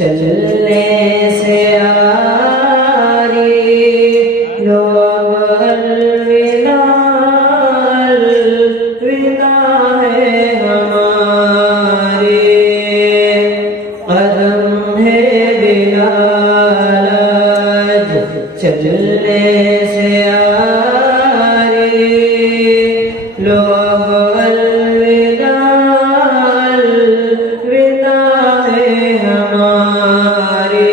चलने से आरी लोग अलविदा अलविदा है हमारे, कदम है बिलाल चलने से आरी लोग अलविदा अलविदा है हमारे,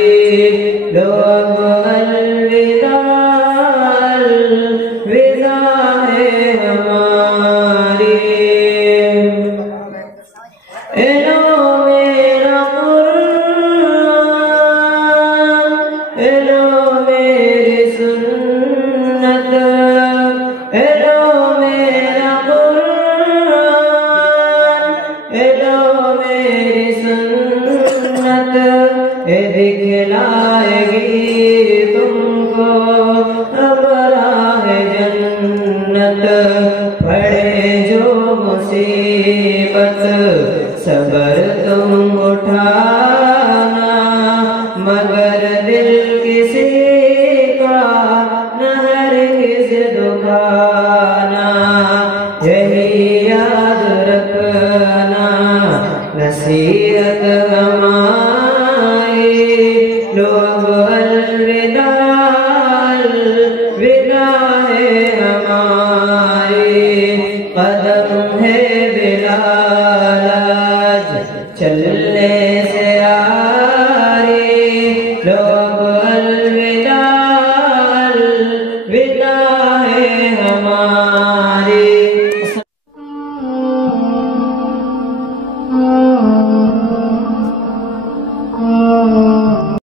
लोग अलविदा अलविदा है हमारे। ए लो मेरा कुरान, ए लो मेरी सुन्नत, ए लो मेरा कुरान, ए लो मेरी सुन्नत, ए दिखलाएगी तुमको अब राह जन्नत। पड़े जो मुसीबत सबर तुम उठाना, मगर दिल किसी का न हरगिज़ दुखाना। यही याद रखना नसीहत हमारी, लोग अलविदा अलविदा है हमारे।